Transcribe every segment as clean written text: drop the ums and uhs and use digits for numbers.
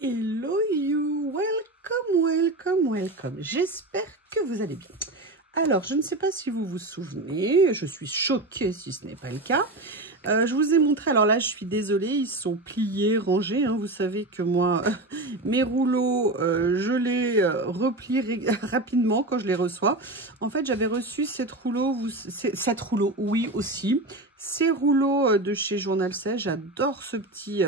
Hello you, welcome. J'espère que vous allez bien. Alors, je ne sais pas si vous vous souvenez, je suis choquée si ce n'est pas le cas. Je vous ai montré, alors là je suis désolée, ils sont pliés, rangés. Hein, vous savez que moi, mes rouleaux, je les replie rapidement quand je les reçois. En fait, j'avais reçu cette rouleau, oui aussi. Ces rouleaux de chez Journal 16, j'adore ces petits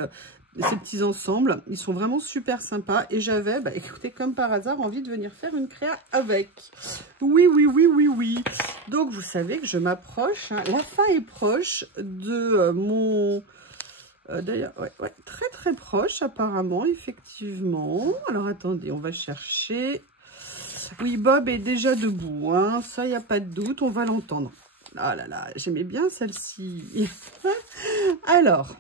ensembles. Ils sont vraiment super sympas. Et j'avais, écoutez, comme par hasard, envie de venir faire une créa avec. Oui. Donc, vous savez que je m'approche. Hein, la fin est proche de mon... D'ailleurs, ouais, très proche, apparemment, effectivement. Alors, attendez, on va chercher. Oui, Bob est déjà debout. Hein, ça, il n'y a pas de doute. On va l'entendre. Ah là là, j'aimais bien celle-ci. Alors...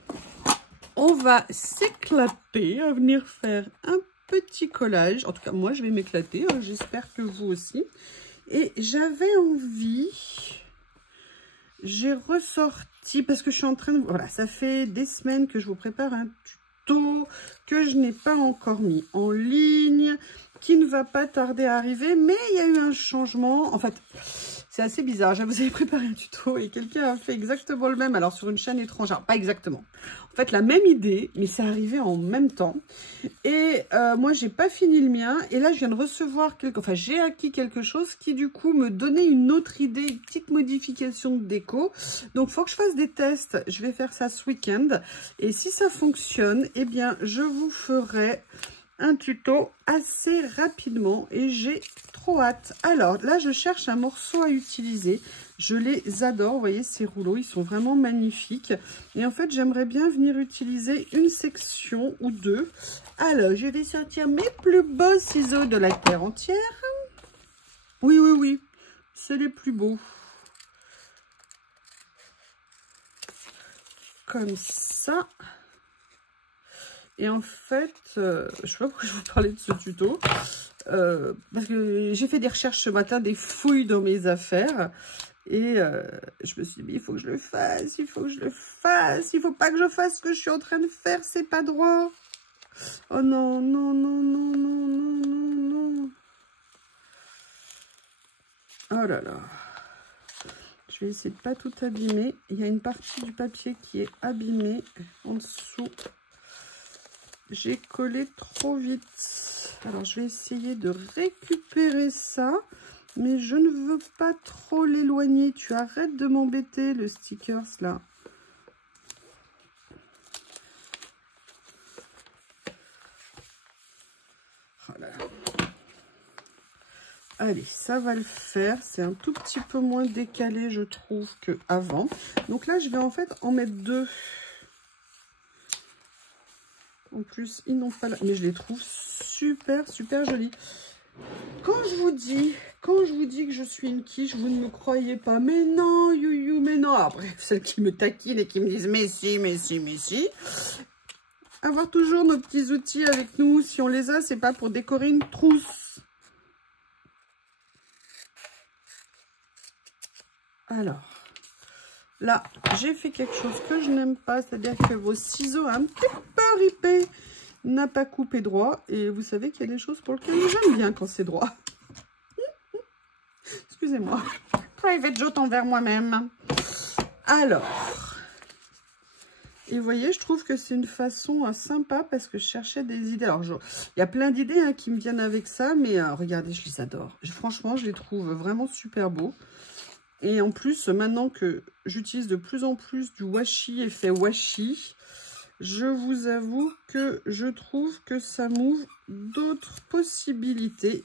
on va s'éclater à venir faire un petit collage. En tout cas, moi, je vais m'éclater. Hein, j'espère que vous aussi. Et j'avais envie... j'ai ressorti... parce que je suis en train de... voilà, ça fait des semaines que je vous prépare un tuto que je n'ai pas encore mis en ligne, qui ne va pas tarder à arriver. Mais il y a eu un changement. En fait... c'est assez bizarre, vous avez préparé un tuto et quelqu'un a fait exactement le même, alors sur une chaîne étrangère, pas exactement. En fait, la même idée, mais c'est arrivé en même temps. Et moi, j'ai pas fini le mien. Et là, je viens de recevoir, j'ai acquis quelque chose qui, du coup, me donnait une autre idée, une petite modification de déco. Donc, il faut que je fasse des tests. Je vais faire ça ce week-end. Et si ça fonctionne, eh bien, je vous ferai un tuto assez rapidement et j'ai trop hâte. Alors là, je cherche un morceau à utiliser. Je les adore, vous voyez, ces rouleaux, ils sont vraiment magnifiques. Et en fait, j'aimerais bien venir utiliser une section ou deux. Alors, je vais sortir mes plus beaux ciseaux de la terre entière. Oui, c'est les plus beaux. Comme ça. Et en fait, je sais pas pourquoi je vous parlais de ce tuto, parce que j'ai fait des recherches ce matin, des fouilles dans mes affaires, et je me suis dit, mais il faut que je le fasse, il faut pas que je fasse ce que je suis en train de faire, c'est pas droit. Oh non. Oh là là. Je vais essayer de pas tout abîmer. Il y a une partie du papier qui est abîmée en dessous. J'ai collé trop vite. Alors, je vais essayer de récupérer ça. Mais je ne veux pas trop l'éloigner. Tu arrêtes de m'embêter, le stickers, là. Voilà. Allez, ça va le faire. C'est un tout petit peu moins décalé, je trouve, qu'avant. Donc là, je vais en fait en mettre deux. En plus, ils n'ont pas là. Mais je les trouve super jolis. Quand je vous dis que je suis une quiche, vous ne me croyez pas. Mais non, you, mais non. Après, celles qui me taquinent et qui me disent mais si. Avoir toujours nos petits outils avec nous. Si on les a, c'est pas pour décorer une trousse. Alors, là, j'ai fait quelque chose que je n'aime pas. C'est-à-dire que vos ciseaux un petit peu ripés n'a pas coupé droit. Et vous savez qu'il y a des choses pour lesquelles j'aime bien quand c'est droit. Excusez-moi. Private joke envers moi-même. Alors. Et vous voyez, je trouve que c'est une façon sympa parce que je cherchais des idées. Alors, il y a plein d'idées qui me viennent avec ça. Mais regardez, je les adore. Franchement, je les trouve vraiment super beaux. Et en plus, maintenant que j'utilise de plus en plus du washi, effet washi, je vous avoue que je trouve que ça m'ouvre d'autres possibilités.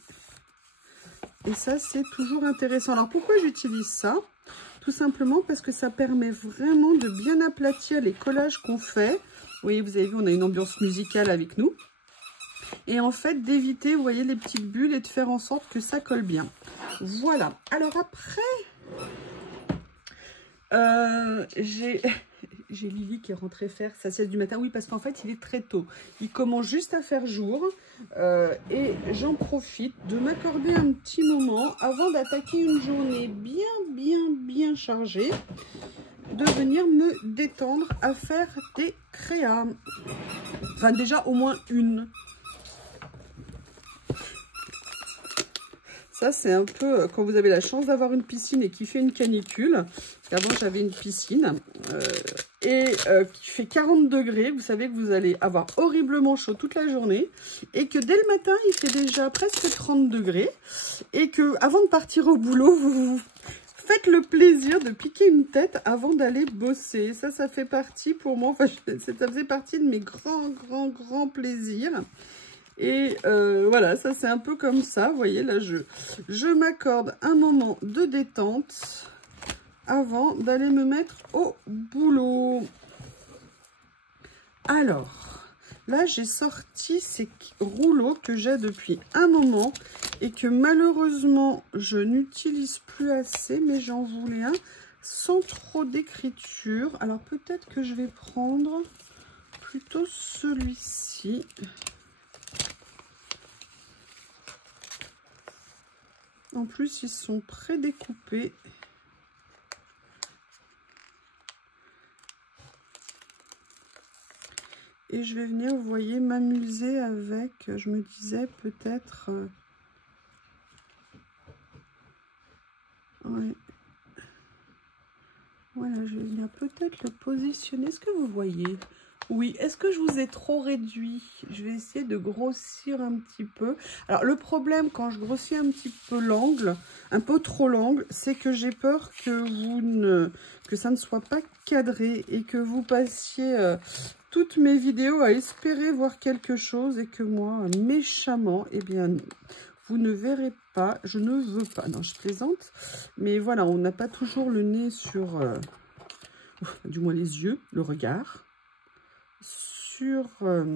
Et ça, c'est toujours intéressant. Alors, pourquoi j'utilise ça? Tout simplement parce que ça permet vraiment de bien aplatir les collages qu'on fait. Vous voyez, vous avez vu, on a une ambiance musicale avec nous. Et en fait, d'éviter, vous voyez, les petites bulles et de faire en sorte que ça colle bien. Voilà. Alors après... j'ai Lily qui est rentrée faire sa sieste du matin. Oui, parce qu'en fait, il est très tôt. Il commence juste à faire jour. Et j'en profite de m'accorder un petit moment avant d'attaquer une journée bien chargée. De venir me détendre à faire des créas. Enfin, déjà, au moins une. Ça, c'est un peu quand vous avez la chance d'avoir une piscine et qui fait une canicule. Parce qu'avant, j'avais une piscine qui fait 40 degrés. Vous savez que vous allez avoir horriblement chaud toute la journée. Et que dès le matin, il fait déjà presque 30 degrés. Et que avant de partir au boulot, vous faites le plaisir de piquer une tête avant d'aller bosser. Ça fait partie pour moi, enfin, ça faisait partie de mes grands plaisirs. Et voilà, ça c'est un peu comme ça. Vous voyez, là, je m'accorde un moment de détente avant d'aller me mettre au boulot. Alors, là, j'ai sorti ces rouleaux que j'ai depuis un moment et que malheureusement, je n'utilise plus assez, mais j'en voulais un sans trop d'écriture. Alors, peut-être que je vais prendre plutôt celui-ci. En plus, ils sont prédécoupés. Et je vais venir, vous voyez, m'amuser avec, je me disais peut-être... ouais. Voilà, je vais venir peut-être le positionner. Est-ce que vous voyez? Oui, est-ce que je vous ai trop réduit? Je vais essayer de grossir un petit peu. Alors, le problème, quand je grossis un petit peu l'angle, un peu trop l'angle, c'est que j'ai peur que ça ne soit pas cadré et que vous passiez toutes mes vidéos à espérer voir quelque chose et que moi, méchamment, eh bien, vous ne verrez pas. Je ne veux pas. Non, je plaisante. Mais voilà, on n'a pas toujours le nez sur... du moins les yeux, le regard. Sur ce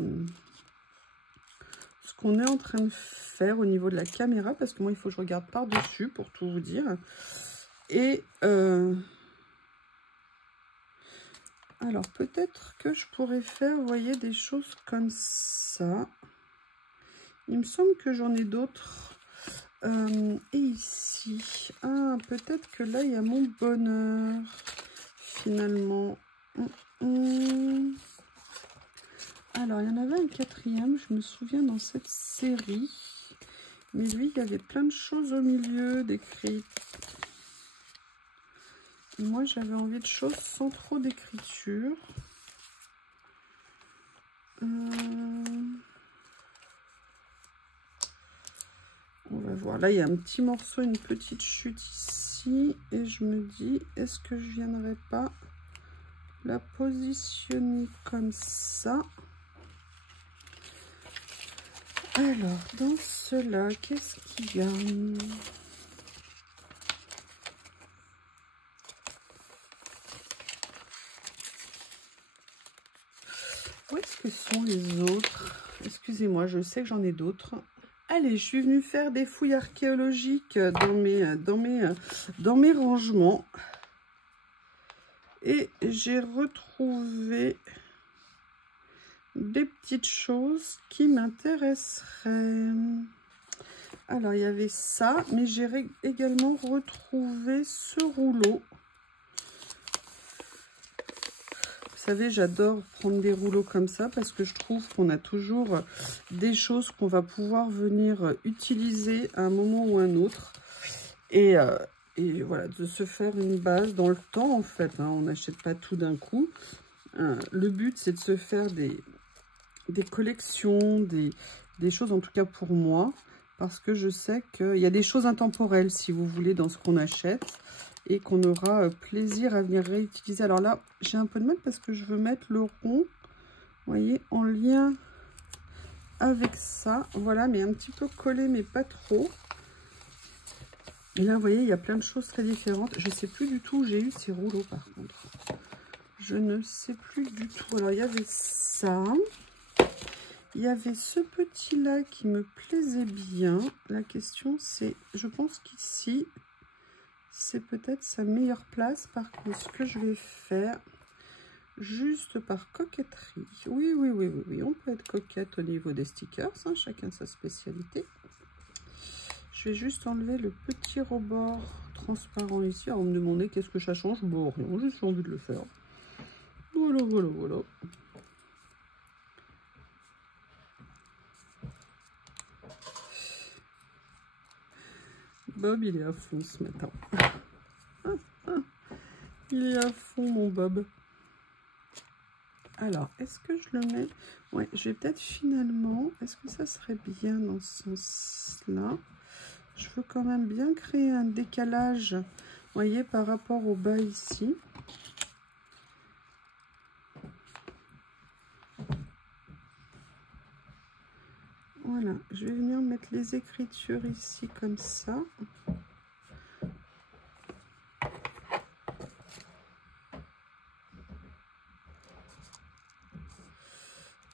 qu'on est en train de faire au niveau de la caméra, parce que moi il faut que je regarde par-dessus pour tout vous dire. Et alors peut-être que je pourrais faire, vous voyez, des choses comme ça. Il me semble que j'en ai d'autres. Et ici, ah, peut-être que là il y a mon bonheur finalement. Alors, il y en avait un quatrième, je me souviens, dans cette série. Mais lui, il y avait plein de choses au milieu d'écrites. Moi, j'avais envie de choses sans trop d'écriture. On va voir. Là, il y a un petit morceau, une petite chute ici. Et je me dis, est-ce que je viendrai pas la positionner comme ça? Alors, dans cela, qu'est-ce qu'il y a? Où est-ce que sont les autres? Excusez-moi, je sais que j'en ai d'autres. Allez, je suis venue faire des fouilles archéologiques dans mes rangements. Et j'ai retrouvé des petites choses qui m'intéresseraient. Alors, il y avait ça, mais j'ai également retrouvé ce rouleau. Vous savez, j'adore prendre des rouleaux comme ça parce que je trouve qu'on a toujours des choses qu'on va pouvoir venir utiliser à un moment ou un autre. Et voilà, de se faire une base dans le temps, en fait. Hein, on n'achète pas tout d'un coup. Le but, c'est de se faire des collections, des choses, en tout cas pour moi, parce que je sais qu'il y a des choses intemporelles, si vous voulez, dans ce qu'on achète, et qu'on aura plaisir à venir réutiliser. Alors là, j'ai un peu de mal parce que je veux mettre le rond, vous voyez, en lien avec ça. Voilà, mais un petit peu collé, mais pas trop. Et là, vous voyez, il y a plein de choses très différentes. Je ne sais plus du tout où j'ai eu ces rouleaux, par contre. Je ne sais plus du tout. Alors, il y avait ça. Il y avait ce petit-là qui me plaisait bien. La question, c'est, je pense qu'ici, c'est peut-être sa meilleure place. Par contre, ce que je vais faire, juste par coquetterie. Oui, on peut être coquette au niveau des stickers. Hein, chacun sa spécialité. Je vais juste enlever le petit rebord transparent ici. Alors, on me demandait qu'est-ce que ça change. Bon, rien, juste envie de le faire. Voilà. Bob, il est à fond ce matin. Il est à fond, mon Bob. Alors, est-ce que je le mets? Ouais, je vais peut-être finalement... Est-ce que ça serait bien dans ce sens-là? Je veux quand même bien créer un décalage, vous voyez, par rapport au bas ici. Voilà, je vais venir mettre les écritures ici comme ça.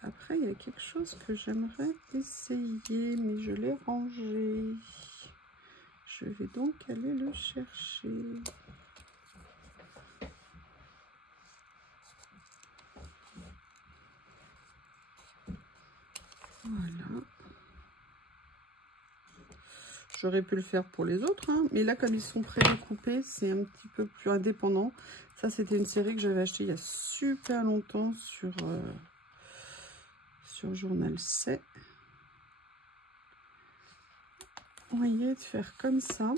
Après, il y a quelque chose que j'aimerais essayer, mais je l'ai rangé. Je vais donc aller le chercher. Voilà. J'aurais pu le faire pour les autres, hein, mais là, comme ils sont pré-découpés, c'est un petit peu plus indépendant. Ça, c'était une série que j'avais achetée il y a super longtemps sur Journal C. Vous voyez, de faire comme ça.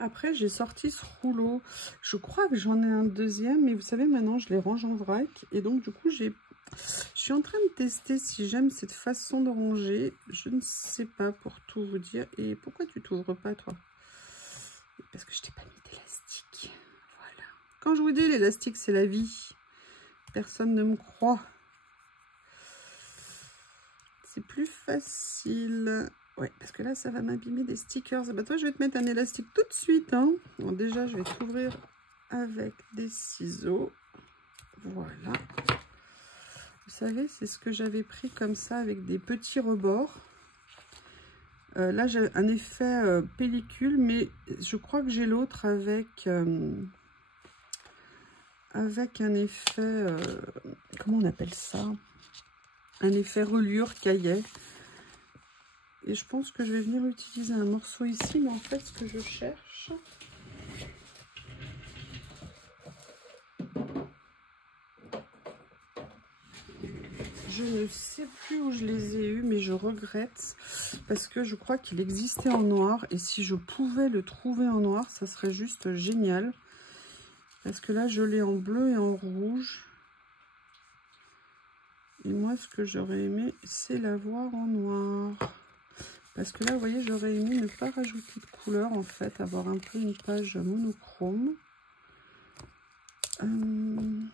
Après, j'ai sorti ce rouleau. Je crois que j'en ai un deuxième, mais vous savez, maintenant, je les range en vrac. Et donc, du coup, je suis en train de tester si j'aime cette façon de ranger. Je ne sais pas, pour tout vous dire. Et pourquoi tu t'ouvres pas, toi? Parce que je t'ai pas mis d'élastique. Voilà. Quand je vous dis l'élastique, c'est la vie. Personne ne me croit. C'est plus facile. Ouais, parce que là, ça va m'abîmer des stickers. Bah, toi, je vais te mettre un élastique tout de suite. Hein. Bon, déjà, je vais t'ouvrir avec des ciseaux. Voilà. Vous savez, c'est ce que j'avais pris comme ça avec des petits rebords. Là, j'ai un effet pellicule, mais je crois que j'ai l'autre avec un effet... comment on appelle ça? Un effet reliure caillet. Et je pense que je vais venir utiliser un morceau ici, mais en fait, ce que je cherche... Je ne sais plus où je les ai eus, mais je regrette parce que je crois qu'il existait en noir. Et si je pouvais le trouver en noir, ça serait juste génial. Parce que là, je l'ai en bleu et en rouge. Et moi, ce que j'aurais aimé, c'est l'avoir en noir. Parce que là, vous voyez, j'aurais aimé ne pas rajouter de couleur, en fait. Avoir un peu une page monochrome. Il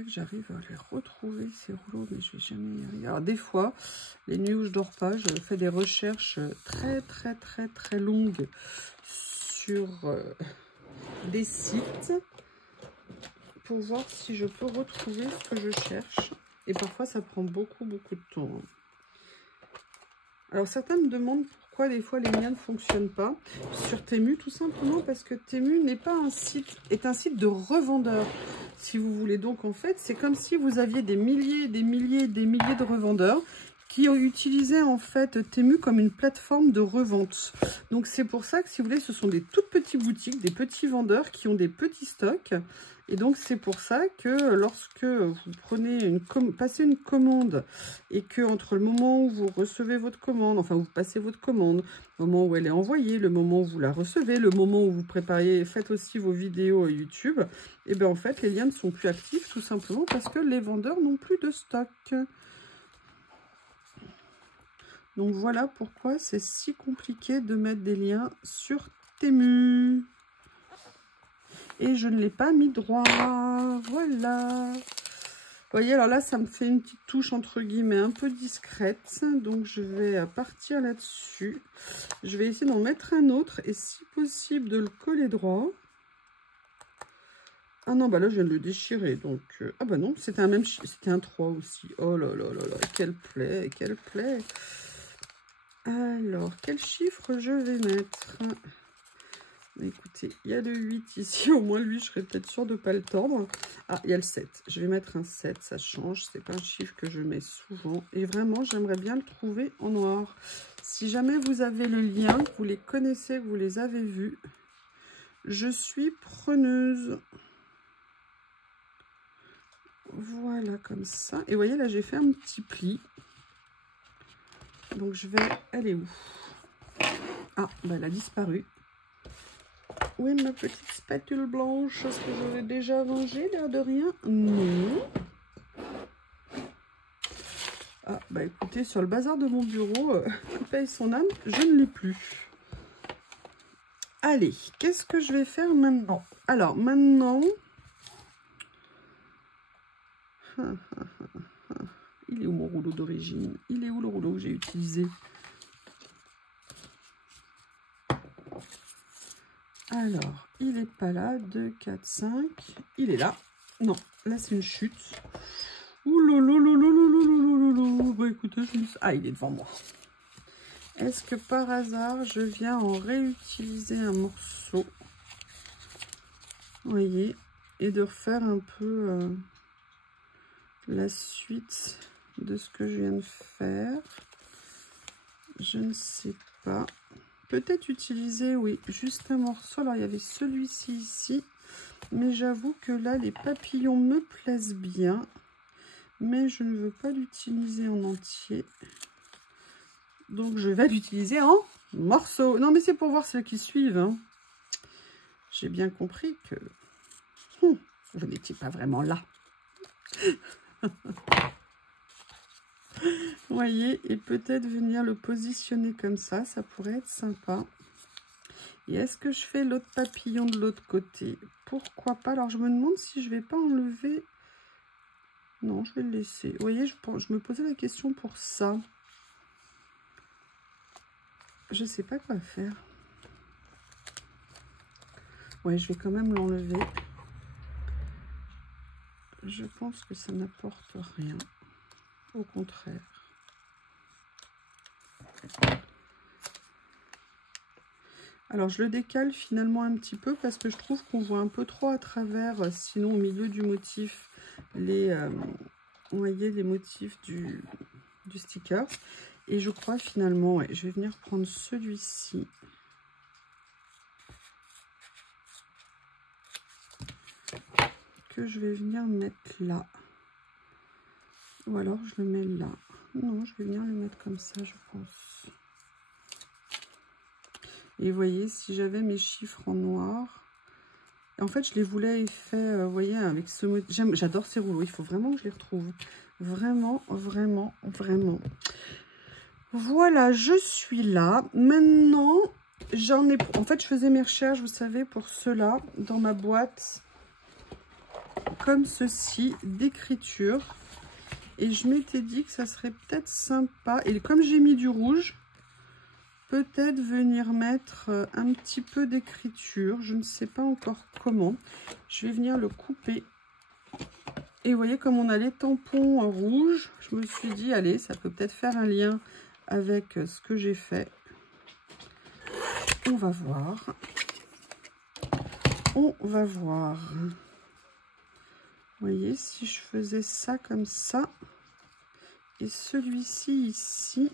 faudrait que j'arrive à les retrouver, ces rouleaux, mais je vais jamais y arriver. Alors, des fois, les nuits où je dors pas, je fais des recherches très longues sur des sites pour voir si je peux retrouver ce que je cherche. Et parfois, ça prend beaucoup de temps. Alors, certains me demandent pourquoi des fois les miens ne fonctionnent pas sur Temu. Tout simplement parce que Temu n'est pas un site, est un site de revendeurs. Si vous voulez, donc en fait, c'est comme si vous aviez des milliers de revendeurs qui ont utilisé en fait Temu comme une plateforme de revente. Donc c'est pour ça que, si vous voulez, ce sont des toutes petites boutiques, des petits vendeurs qui ont des petits stocks. Et donc c'est pour ça que lorsque vous prenez passez une commande et que entre le moment où vous recevez votre commande, enfin vous passez votre commande, le moment où elle est envoyée, le moment où vous la recevez, le moment où vous préparez, faites aussi vos vidéos YouTube, et bien en fait les liens ne sont plus actifs tout simplement parce que les vendeurs n'ont plus de stock. Donc voilà pourquoi c'est si compliqué de mettre des liens sur Temu. Et je ne l'ai pas mis droit. Voilà. Vous voyez, alors là, ça me fait une petite touche entre guillemets un peu discrète. Donc je vais partir là-dessus. Je vais essayer d'en mettre un autre et si possible de le coller droit. Ah non, bah là, je viens de le déchirer. Donc, ah bah non, c'était un 3 aussi. Oh là là là là, quelle plaie, quelle plaie. Alors, quel chiffre je vais mettre? Écoutez, il y a le 8 ici. Au moins, lui, je serais peut-être sûre de ne pas le tordre. Ah, il y a le 7. Je vais mettre un 7, ça change. C'est pas un chiffre que je mets souvent. Et vraiment, j'aimerais bien le trouver en noir. Si jamais vous avez le lien, que vous les connaissez, que vous les avez vus, je suis preneuse. Voilà, comme ça. Et vous voyez, là, j'ai fait un petit pli. Donc je vais... Elle est où? Ah, bah, elle a disparu. Où est ma petite spatule blanche? Est-ce que je l'ai déjà rangée, l'air de rien? Non. Ah, bah écoutez, sur le bazar de mon bureau, qui paye son âme, je ne l'ai plus. Allez, qu'est-ce que je vais faire maintenant? Alors, maintenant... Il est où mon rouleau d'origine? Il est où le rouleau que j'ai utilisé? Alors, il n'est pas là. 2, 4, 5. Il est là. Non, là c'est une chute. Ouh là là là là là là là là. Bah écoutez, ah, il est devant moi. Est-ce que par hasard, je viens en réutiliser un morceau? Vous voyez, et de refaire un peu la suite de ce que je viens de faire. Je ne sais pas. Peut-être utiliser, oui, juste un morceau. Alors, il y avait celui-ci ici. Mais j'avoue que là, les papillons me plaisent bien. Mais je ne veux pas l'utiliser en entier. Donc, je vais l'utiliser en morceaux. Non, mais c'est pour voir ceux qui suivent. Hein. J'ai bien compris que vous n'étiez pas vraiment là. Vous voyez, et peut-être venir le positionner comme ça pourrait être sympa. Et est-ce que je fais l'autre papillon de l'autre côté? Pourquoi pas? Alors, je me demande si je vais pas enlever... Non, je vais le laisser. Vous voyez, je me posais la question pour ça. Je sais pas quoi faire. Ouais, je vais quand même l'enlever. Je pense que ça n'apporte rien. Au contraire. Alors, je le décale finalement un petit peu parce que je trouve qu'on voit un peu trop à travers, sinon au milieu du motif, vous voyez, les motifs du sticker. Et je crois finalement, ouais, je vais venir prendre celui-ci. Que je vais venir mettre là. Ou alors je le mets là. Non, je vais venir le mettre comme ça, je pense. Et vous voyez, si j'avais mes chiffres en noir, en fait, je les voulais faits, vous voyez, avec ce mot. J'adore ces rouleaux, il faut vraiment que je les retrouve. Vraiment, vraiment, vraiment. Voilà, je suis là. Maintenant, j'en ai... En fait, je faisais mes recherches, vous savez, pour ceux-là, dans ma boîte, comme ceci, d'écriture. Et je m'étais dit que ça serait peut-être sympa. Et comme j'ai mis du rouge, peut-être venir mettre un petit peu d'écriture. Je ne sais pas encore comment. Je vais venir le couper. Et vous voyez, comme on a les tampons en rouge, je me suis dit, allez, ça peut peut-être faire un lien avec ce que j'ai fait. On va voir. On va voir. Vous voyez, si je faisais ça comme ça, et celui-ci ici,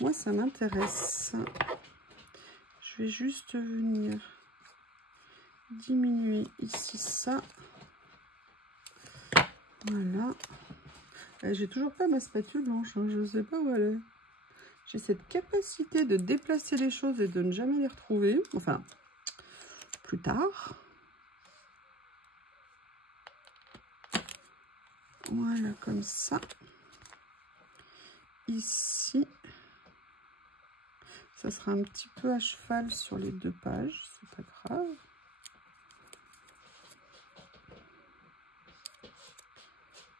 moi ça m'intéresse. Je vais juste venir diminuer ici ça. Voilà. J'ai toujours pas ma spatule blanche, hein. Je ne sais pas où elle est. J'ai cette capacité de déplacer les choses et de ne jamais les retrouver. Enfin, plus tard. Voilà, comme ça. Ici. Ça sera un petit peu à cheval sur les deux pages. C'est pas grave.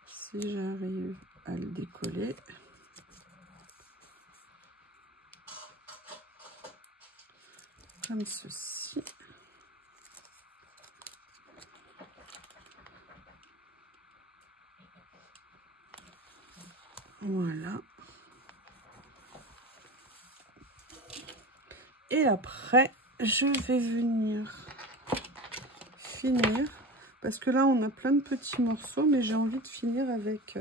Si j'arrive à le décoller. Comme ceci. Voilà. Et après, je vais venir finir. Parce que là, on a plein de petits morceaux, mais j'ai envie de finir avec...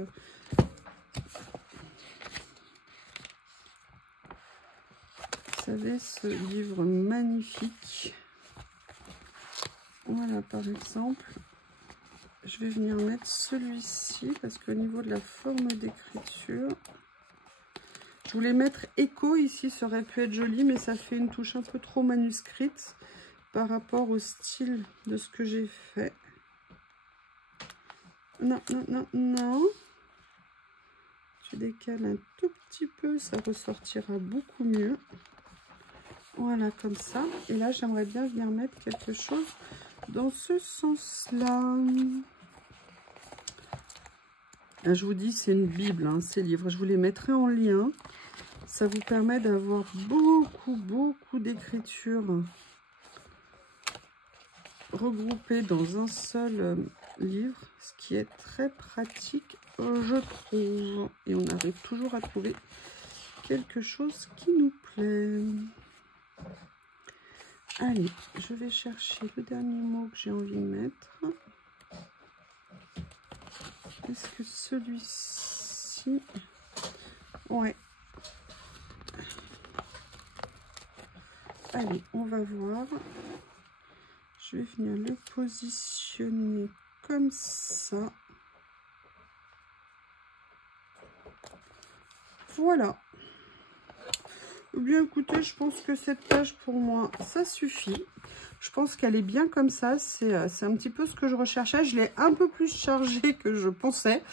vous savez, ce livre magnifique. Voilà, par exemple. Je vais venir mettre celui-ci, parce qu'au niveau de la forme d'écriture, Je voulais mettre écho ici, ça aurait pu être joli, mais ça fait une touche un peu trop manuscrite par rapport au style de ce que j'ai fait. Non, non, non, non. Je décale un tout petit peu, ça ressortira beaucoup mieux. Voilà, comme ça. Et là, j'aimerais bien venir mettre quelque chose dans ce sens-là. Je vous dis, c'est une bible, hein, ces livres. Je vous les mettrai en lien. Ça vous permet d'avoir beaucoup d'écritures regroupées dans un seul livre, ce qui est très pratique, je trouve. Et on arrive toujours à trouver quelque chose qui nous plaît. Allez, je vais chercher le dernier mot que j'ai envie de mettre. Est-ce que celui-ci... Ouais. Allez, on va voir. Je vais venir le positionner comme ça. Voilà. Eh bien, écoutez, je pense que cette page, pour moi, ça suffit. Je pense qu'elle est bien comme ça. C'est un petit peu ce que je recherchais. Je l'ai un peu plus chargée que je pensais.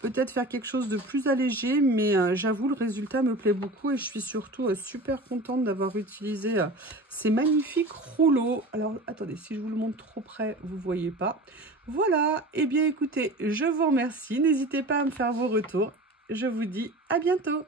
Peut-être faire quelque chose de plus allégé. Mais j'avoue, le résultat me plaît beaucoup. Et je suis surtout super contente d'avoir utilisé ces magnifiques rouleaux. Alors, attendez, si je vous le montre trop près, vous ne voyez pas. Voilà. Eh bien, écoutez, je vous remercie. N'hésitez pas à me faire vos retours. Je vous dis à bientôt.